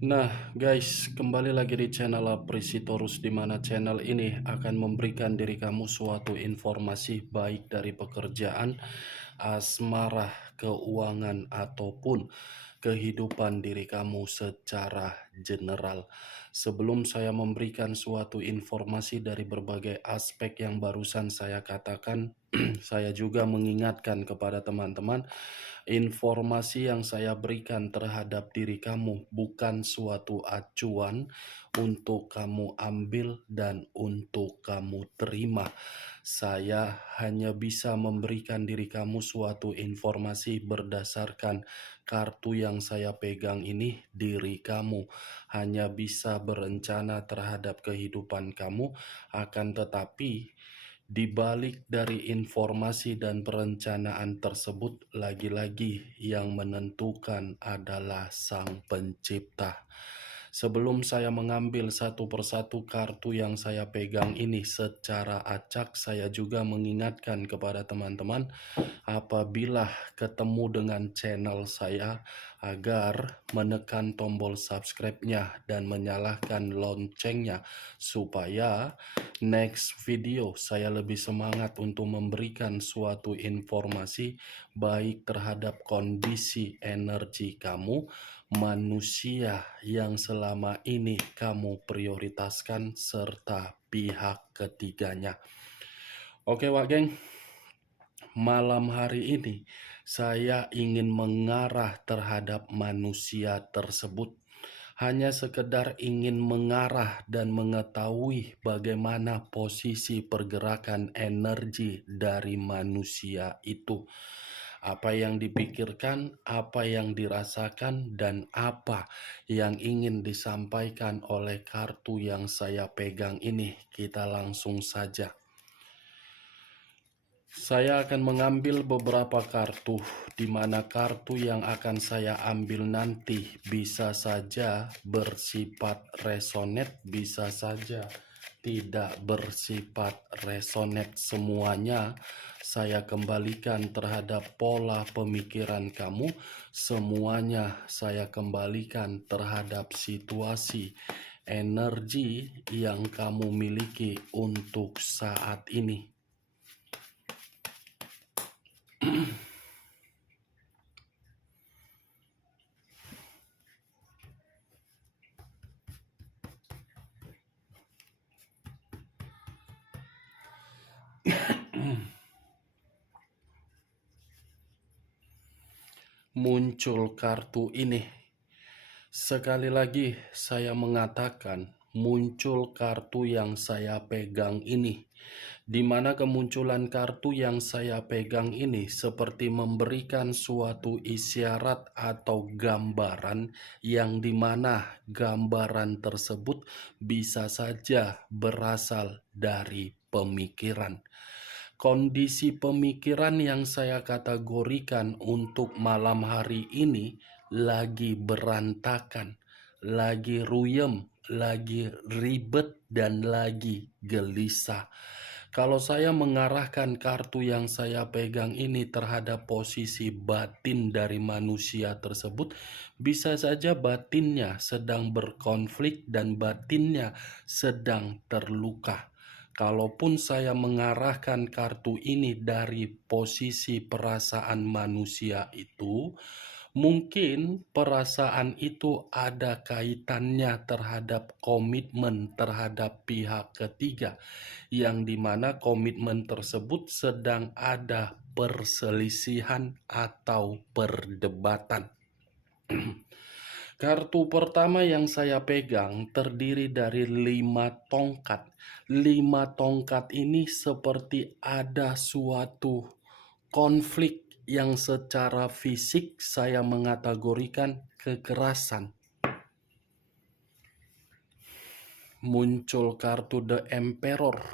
Nah, guys, kembali lagi di channel Aprisitorus, di mana channel ini akan memberikan diri kamu suatu informasi baik dari pekerjaan, asmara, keuangan, ataupun kehidupan diri kamu secara general. Sebelum saya memberikan suatu informasi dari berbagai aspek yang barusan saya katakan, saya juga mengingatkan kepada teman-teman, informasi yang saya berikan terhadap diri kamu bukan suatu acuan untuk kamu ambil dan untuk kamu terima. Saya hanya bisa memberikan diri kamu suatu informasi berdasarkan kartu yang saya pegang ini. Diri kamu hanya bisa berencana terhadap kehidupan kamu, akan tetapi di balik dari informasi dan perencanaan tersebut, lagi-lagi yang menentukan adalah Sang Pencipta. Sebelum saya mengambil satu persatu kartu yang saya pegang ini secara acak, saya juga mengingatkan kepada teman-teman, apabila ketemu dengan channel saya, agar menekan tombol subscribe-nya dan menyalakan loncengnya, supaya next video saya lebih semangat untuk memberikan suatu informasi baik terhadap kondisi energi kamu, manusia yang selama ini kamu prioritaskan, serta pihak ketiganya. Oke Wak Geng, malam hari ini saya ingin mengarah terhadap manusia tersebut. Hanya sekedar ingin mengarah dan mengetahui bagaimana posisi pergerakan energi dari manusia itu. Apa yang dipikirkan, apa yang dirasakan, dan apa yang ingin disampaikan oleh kartu yang saya pegang ini. Kita langsung saja. Saya akan mengambil beberapa kartu, di mana kartu yang akan saya ambil nanti bisa saja bersifat resonate, bisa saja tidak bersifat resonate. Semuanya saya kembalikan terhadap pola pemikiran kamu, semuanya saya kembalikan terhadap situasi energi yang kamu miliki untuk saat ini. Muncul kartu ini. Sekali lagi saya mengatakan, muncul kartu yang saya pegang ini, di mana kemunculan kartu yang saya pegang ini seperti memberikan suatu isyarat atau gambaran, yang dimana gambaran tersebut bisa saja berasal dari pemikiran. Kondisi pemikiran yang saya kategorikan untuk malam hari ini lagi berantakan, lagi ruyem, lagi ribet, dan lagi gelisah. Kalau saya mengarahkan kartu yang saya pegang ini terhadap posisi batin dari manusia tersebut, bisa saja batinnya sedang berkonflik dan batinnya sedang terluka. Kalaupun saya mengarahkan kartu ini dari posisi perasaan manusia itu, mungkin perasaan itu ada kaitannya terhadap komitmen terhadap pihak ketiga, yang dimana komitmen tersebut sedang ada perselisihan atau perdebatan. Kartu pertama yang saya pegang terdiri dari 5 tongkat. 5 tongkat ini seperti ada suatu konflik yang secara fisik saya mengategorikan kekerasan. Muncul kartu The Emperor.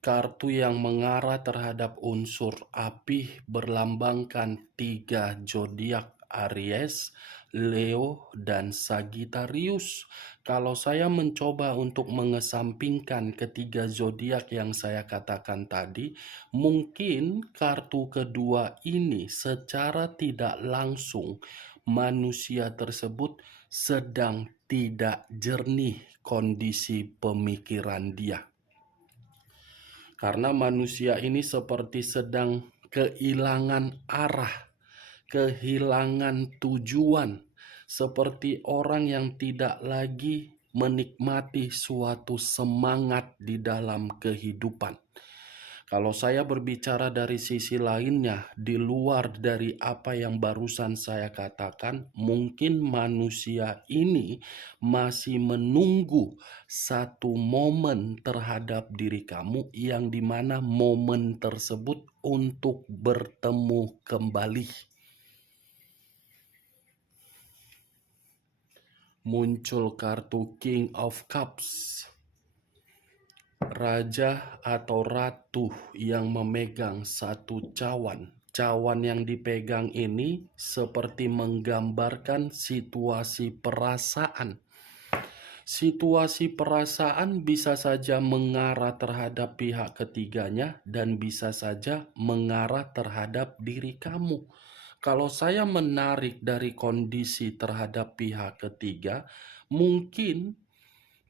Kartu yang mengarah terhadap unsur api, berlambangkan 3 zodiak: Aries, Leo, dan Sagittarius. Kalau saya mencoba untuk mengesampingkan ketiga zodiak yang saya katakan tadi, mungkin kartu kedua ini secara tidak langsung manusia tersebut sedang tidak jernih kondisi pemikiran dia. Karena manusia ini seperti sedang kehilangan arah, kehilangan tujuan, seperti orang yang tidak lagi menikmati suatu semangat di dalam kehidupan. Kalau saya berbicara dari sisi lainnya, di luar dari apa yang barusan saya katakan, mungkin manusia ini masih menunggu satu momen terhadap diri kamu, yang dimana momen tersebut untuk bertemu kembali. Muncul kartu King of Cups. Raja atau ratu yang memegang satu cawan. Cawan yang dipegang ini seperti menggambarkan situasi perasaan. Situasi perasaan bisa saja mengarah terhadap pihak ketiganya dan bisa saja mengarah terhadap diri kamu. Kalau saya menarik dari kondisi terhadap pihak ketiga, mungkin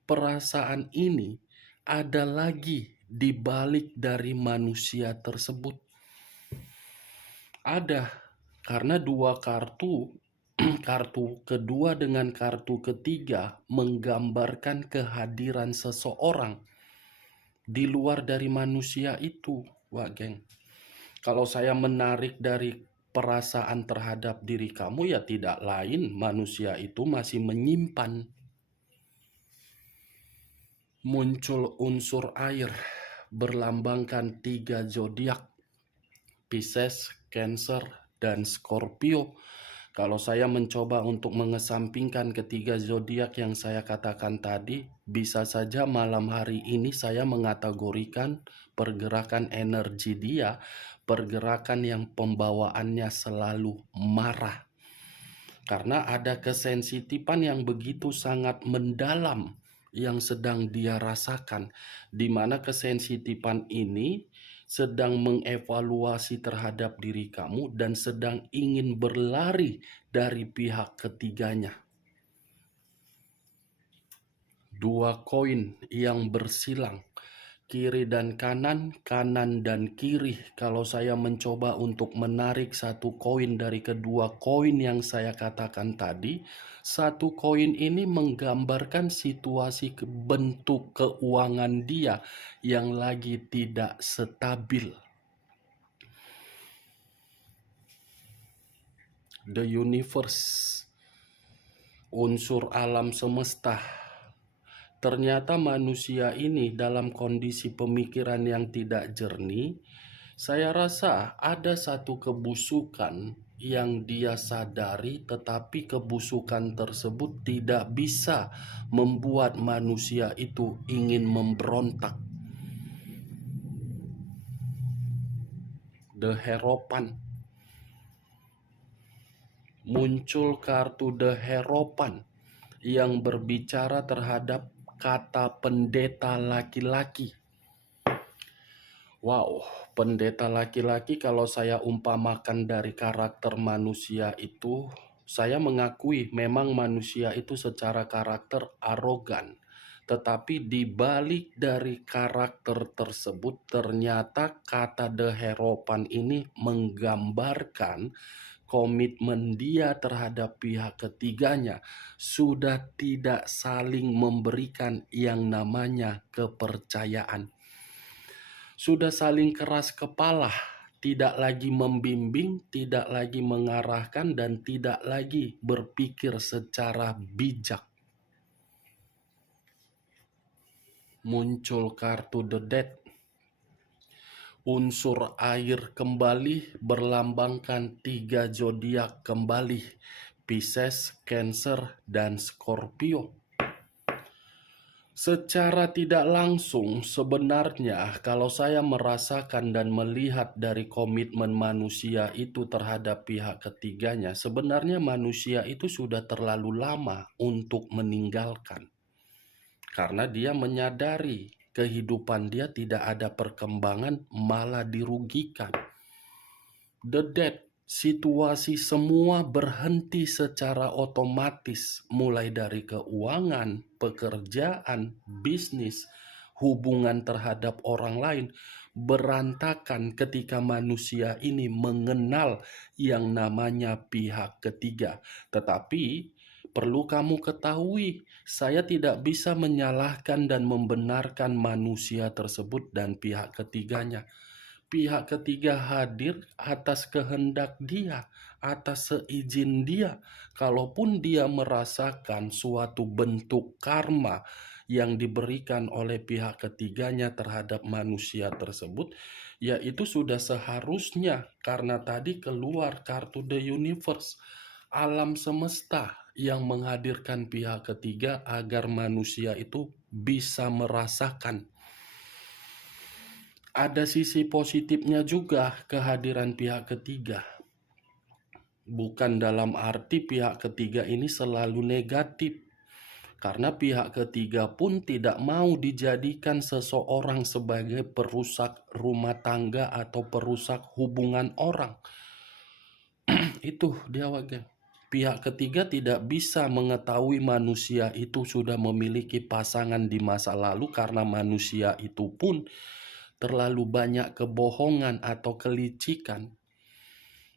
perasaan ini ada lagi di balik dari manusia tersebut. Ada, karena dua kartu, kartu kedua dengan kartu ketiga menggambarkan kehadiran seseorang di luar dari manusia itu, Wak Geng. Kalau saya menarik dari perasaan terhadap diri kamu, ya tidak lain manusia itu masih menyimpan. Muncul unsur air berlambangkan 3 zodiak, Pisces, Cancer, dan Scorpio. Kalau saya mencoba untuk mengesampingkan ketiga zodiak yang saya katakan tadi, bisa saja malam hari ini saya mengategorikan pergerakan energi dia, pergerakan yang pembawaannya selalu marah. Karena ada kesensitifan yang begitu sangat mendalam yang sedang dia rasakan, di mana kesensitifan ini sedang mengevaluasi terhadap diri kamu dan sedang ingin berlari dari pihak ketiganya. 2 koin yang bersilang, kiri dan kanan, kanan dan kiri. Kalau saya mencoba untuk menarik satu koin dari kedua koin yang saya katakan tadi, satu koin ini menggambarkan situasi bentuk keuangan dia yang lagi tidak stabil. The universe, unsur alam semesta. Ternyata manusia ini dalam kondisi pemikiran yang tidak jernih. Saya rasa ada satu kebusukan yang dia sadari, tetapi kebusukan tersebut tidak bisa membuat manusia itu ingin memberontak. The Hierophant. Muncul kartu The Hierophant yang berbicara terhadap kata pendeta laki-laki. Wow, pendeta laki-laki kalau saya umpamakan dari karakter manusia itu, saya mengakui memang manusia itu secara karakter arogan. Tetapi di balik dari karakter tersebut, ternyata kata The Hierophant ini menggambarkan komitmen dia terhadap pihak ketiganya sudah tidak saling memberikan yang namanya kepercayaan. Sudah saling keras kepala, tidak lagi membimbing, tidak lagi mengarahkan, dan tidak lagi berpikir secara bijak. Muncul kartu The Death. Unsur air kembali berlambangkan 3 zodiak kembali, Pisces, Cancer, dan Scorpio. Secara tidak langsung, sebenarnya kalau saya merasakan dan melihat dari komitmen manusia itu terhadap pihak ketiganya, sebenarnya manusia itu sudah terlalu lama untuk meninggalkan. Karena dia menyadari kehidupan dia tidak ada perkembangan, malah dirugikan. The Death situasi semua berhenti secara otomatis, mulai dari keuangan, pekerjaan, bisnis, hubungan terhadap orang lain, berantakan ketika manusia ini mengenal yang namanya pihak ketiga. Tetapi perlu kamu ketahui, saya tidak bisa menyalahkan dan membenarkan manusia tersebut dan pihak ketiganya. Pihak ketiga hadir atas kehendak dia, atas seizin dia. Kalaupun dia merasakan suatu bentuk karma yang diberikan oleh pihak ketiganya terhadap manusia tersebut, yaitu sudah seharusnya, karena tadi keluar kartu The Universe, alam semesta yang menghadirkan pihak ketiga agar manusia itu bisa merasakan. Ada sisi positifnya juga kehadiran pihak ketiga. Bukan dalam arti pihak ketiga ini selalu negatif. Karena pihak ketiga pun tidak mau dijadikan seseorang sebagai perusak rumah tangga atau perusak hubungan orang. Itu dia warga. Pihak ketiga tidak bisa mengetahui manusia itu sudah memiliki pasangan di masa lalu karena manusia itu pun terlalu banyak kebohongan atau kelicikan.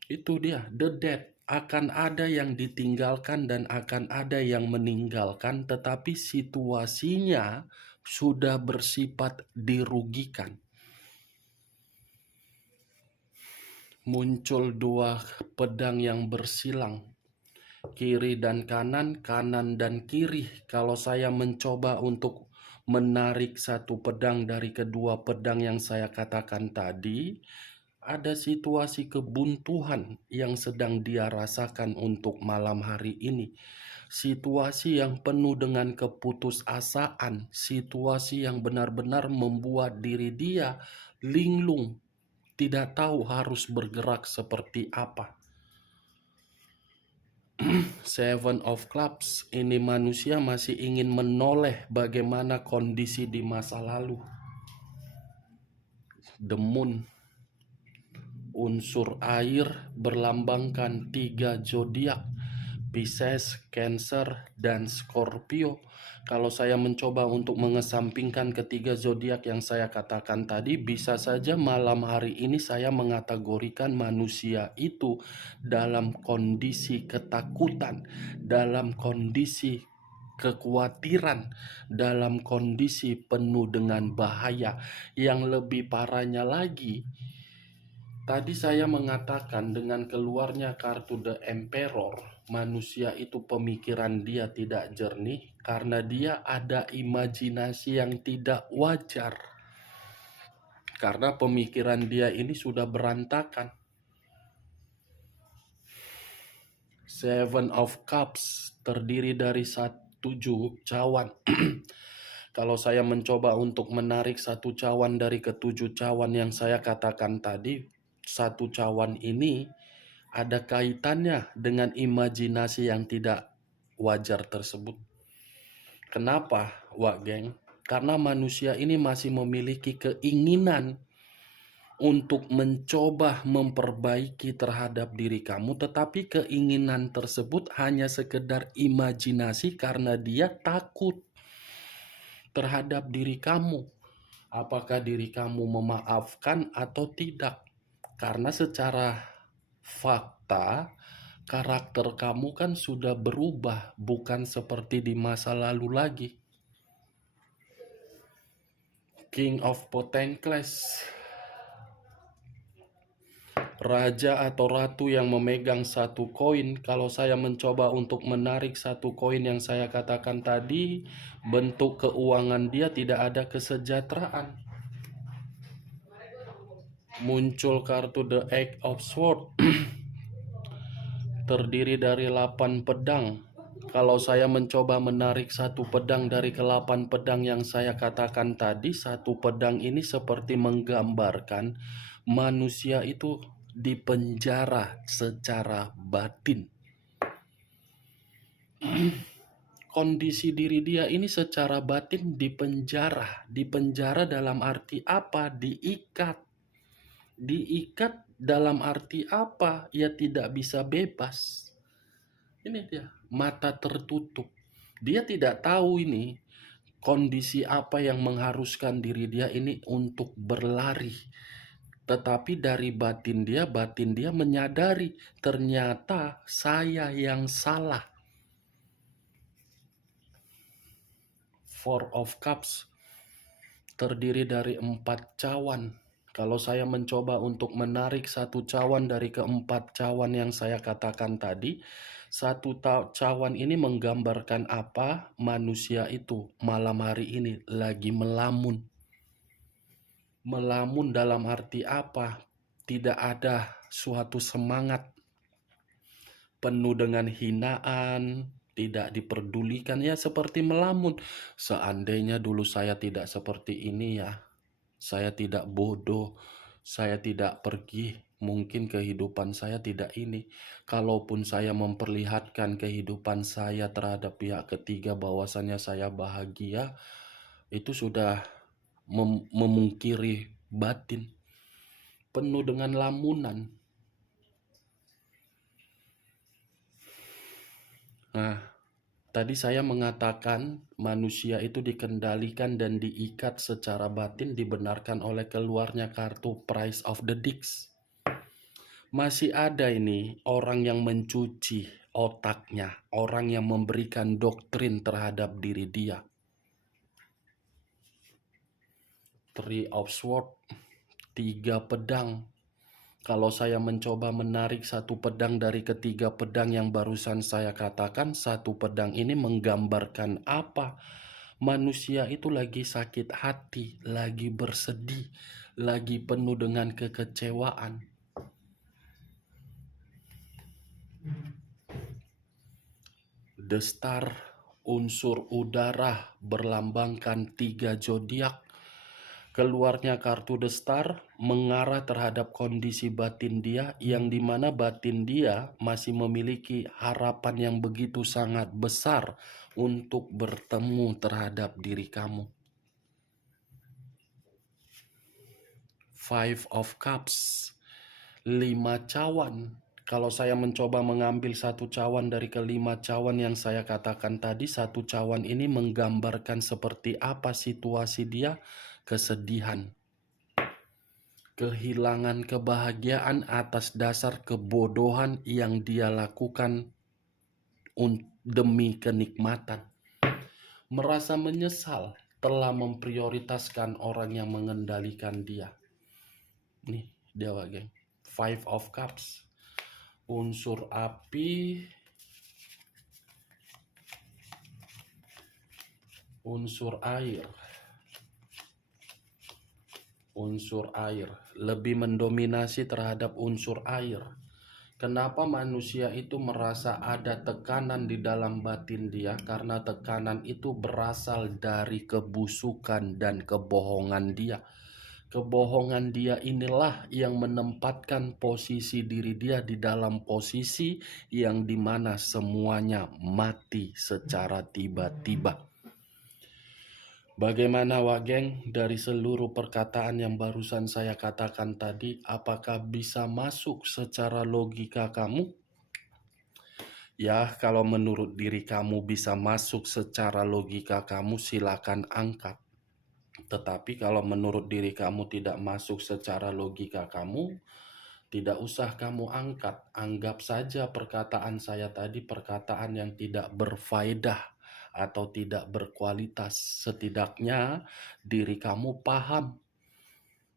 Itu dia, the death. Akan ada yang ditinggalkan dan akan ada yang meninggalkan, tetapi situasinya sudah bersifat dirugikan. Muncul dua pedang yang bersilang, kiri dan kanan, kanan dan kiri. Kalau saya mencoba untuk menarik satu pedang dari kedua pedang yang saya katakan tadi, ada situasi kebuntuan yang sedang dia rasakan untuk malam hari ini. Situasi yang penuh dengan keputusasaan, situasi yang benar-benar membuat diri dia linglung, tidak tahu harus bergerak seperti apa. Seven of Clubs, ini manusia masih ingin menoleh bagaimana kondisi di masa lalu. The Moon, unsur air berlambangkan 3 zodiak, Pisces, Cancer, dan Scorpio. Kalau saya mencoba untuk mengesampingkan ketiga zodiak yang saya katakan tadi, bisa saja malam hari ini saya mengategorikan manusia itu dalam kondisi ketakutan, dalam kondisi kekhawatiran, dalam kondisi penuh dengan bahaya. Yang lebih parahnya lagi, tadi saya mengatakan dengan keluarnya kartu The Emperor, manusia itu pemikiran dia tidak jernih karena dia ada imajinasi yang tidak wajar. Karena pemikiran dia ini sudah berantakan. Seven of Cups terdiri dari 7 cawan. Kalau saya mencoba untuk menarik 1 cawan dari ke-7 cawan yang saya katakan tadi, 1 cawan ini ada kaitannya dengan imajinasi yang tidak wajar tersebut. Kenapa, Wak Geng? Karena manusia ini masih memiliki keinginan untuk mencoba memperbaiki terhadap diri kamu, tetapi keinginan tersebut hanya sekedar imajinasi karena dia takut terhadap diri kamu. Apakah diri kamu memaafkan atau tidak? Karena secara fakta, karakter kamu kan sudah berubah, bukan seperti di masa lalu lagi. King of Pentacles, raja atau ratu yang memegang 1 koin. Kalau saya mencoba untuk menarik 1 koin yang saya katakan tadi, bentuk keuangan dia tidak ada kesejahteraan. Muncul kartu The Eight of Swords, terdiri dari 8 pedang. Kalau saya mencoba menarik 1 pedang dari ke-8 pedang yang saya katakan tadi, 1 pedang ini seperti menggambarkan manusia itu dipenjara secara batin. Kondisi diri dia ini secara batin dipenjara. Dipenjara dalam arti apa? Diikat. Diikat dalam arti apa? Ya tidak bisa bebas. Ini dia, mata tertutup. Dia tidak tahu ini kondisi apa yang mengharuskan diri dia ini untuk berlari. Tetapi dari batin dia menyadari ternyata saya yang salah. Four of Cups terdiri dari 4 cawan. Kalau saya mencoba untuk menarik satu cawan dari keempat cawan yang saya katakan tadi, satu cawan ini menggambarkan apa? Manusia itu malam hari ini lagi melamun. Melamun dalam arti apa? Tidak ada suatu semangat, penuh dengan hinaan, tidak diperdulikan, ya seperti melamun. Seandainya dulu saya tidak seperti ini ya, saya tidak bodoh, saya tidak pergi, mungkin kehidupan saya tidak ini. Kalaupun saya memperlihatkan kehidupan saya terhadap pihak ketiga bahwasannya saya bahagia, itu sudah memungkiri batin, penuh dengan lamunan. Nah, tadi saya mengatakan manusia itu dikendalikan dan diikat secara batin dibenarkan oleh keluarnya kartu Price of the Dicks. Masih ada ini orang yang mencuci otaknya, orang yang memberikan doktrin terhadap diri dia. Three of Swords, 3 pedang. Kalau saya mencoba menarik satu pedang dari ketiga pedang yang barusan saya katakan, satu pedang ini menggambarkan apa? Manusia itu lagi sakit hati, lagi bersedih, lagi penuh dengan kekecewaan. The Star, unsur udara, berlambangkan 3 zodiak. Keluarnya kartu The Star mengarah terhadap kondisi batin dia, yang dimana batin dia masih memiliki harapan yang begitu sangat besar untuk bertemu terhadap diri kamu. Five of Cups, 5 cawan. Kalau saya mencoba mengambil satu cawan dari kelima cawan yang saya katakan tadi, satu cawan ini menggambarkan seperti apa situasi dia. Kesedihan, kehilangan kebahagiaan atas dasar kebodohan yang dia lakukan demi kenikmatan. Merasa menyesal telah memprioritaskan orang yang mengendalikan dia. Nih dia geng. Five of Cups, unsur api, unsur air. Unsur air lebih mendominasi terhadap unsur air. Kenapa manusia itu merasa ada tekanan di dalam batin dia? Karena tekanan itu berasal dari kebusukan dan kebohongan dia. Kebohongan dia inilah yang menempatkan posisi diri dia di dalam posisi yang dimana semuanya mati secara tiba-tiba. Bagaimana Wageng, dari seluruh perkataan yang barusan saya katakan tadi, apakah bisa masuk secara logika kamu? Ya, kalau menurut diri kamu bisa masuk secara logika kamu, silakan angkat. Tetapi kalau menurut diri kamu tidak masuk secara logika kamu, tidak usah kamu angkat. Anggap saja perkataan saya tadi perkataan yang tidak berfaedah atau tidak berkualitas. Setidaknya diri kamu paham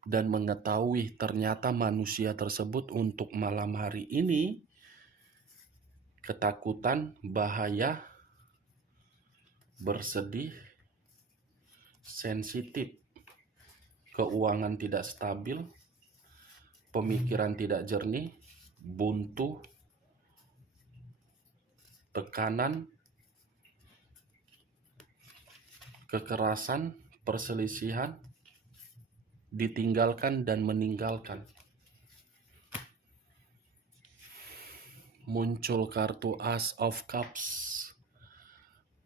dan mengetahui ternyata manusia tersebut untuk malam hari ini ketakutan, bahaya, bersedih, sensitif, keuangan tidak stabil, pemikiran tidak jernih, buntu, tekanan, kekerasan, perselisihan, ditinggalkan dan meninggalkan. Muncul kartu Ace of Cups.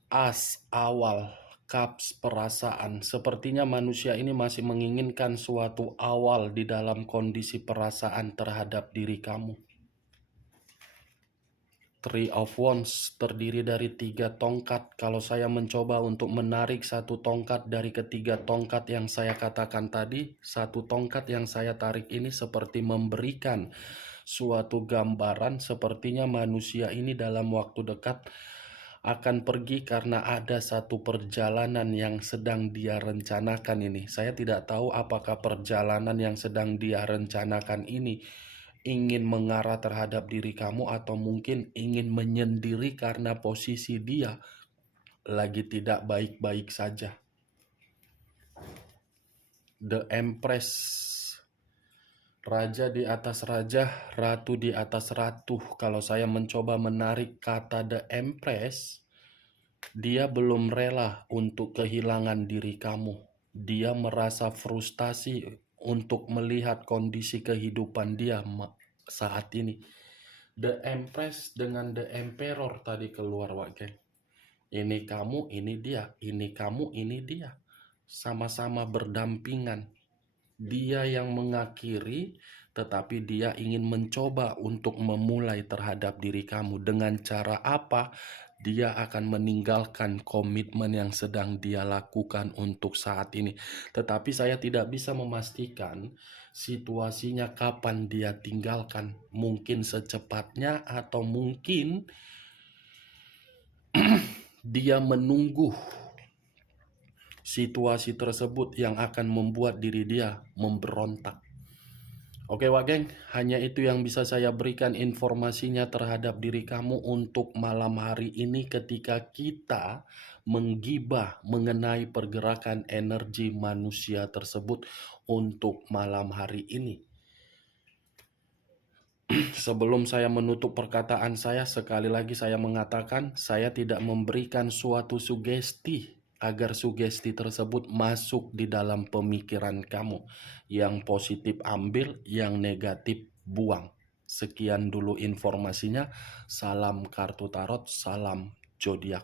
As, awal, Cups perasaan. Sepertinya manusia ini masih menginginkan suatu awal di dalam kondisi perasaan terhadap diri kamu. Three of Wands terdiri dari 3 tongkat. Kalau saya mencoba untuk menarik satu tongkat dari ketiga tongkat yang saya katakan tadi, satu tongkat yang saya tarik ini seperti memberikan suatu gambaran sepertinya manusia ini dalam waktu dekat akan pergi karena ada satu perjalanan yang sedang dia rencanakan ini. Saya tidak tahu apakah perjalanan yang sedang dia rencanakan ini ingin mengarah terhadap diri kamu atau mungkin ingin menyendiri karena posisi dia lagi tidak baik-baik saja. The Empress. Raja di atas raja, ratu di atas ratu. Kalau saya mencoba menarik kata The Empress, dia belum rela untuk kehilangan diri kamu. Dia merasa frustasi untuk melihat kondisi kehidupan dia saat ini. The Empress dengan The Emperor tadi keluar, Wak Geng. Ini kamu, ini dia. Ini kamu, ini dia. Sama-sama berdampingan. Dia yang mengakhiri, tetapi dia ingin mencoba untuk memulai terhadap diri kamu. Dengan cara apa? Dia akan meninggalkan komitmen yang sedang dia lakukan untuk saat ini. Tetapi saya tidak bisa memastikan situasinya kapan dia tinggalkan. Mungkin secepatnya atau mungkin dia menunggu situasi tersebut yang akan membuat diri dia memberontak. Oke Wak Geng, hanya itu yang bisa saya berikan informasinya terhadap diri kamu untuk malam hari ini ketika kita menggibah mengenai pergerakan energi manusia tersebut untuk malam hari ini. Sebelum saya menutup perkataan saya, sekali lagi saya mengatakan saya tidak memberikan suatu sugesti agar sugesti tersebut masuk di dalam pemikiran kamu. Yang positif ambil, yang negatif buang. Sekian dulu informasinya. Salam kartu tarot, salam zodiak.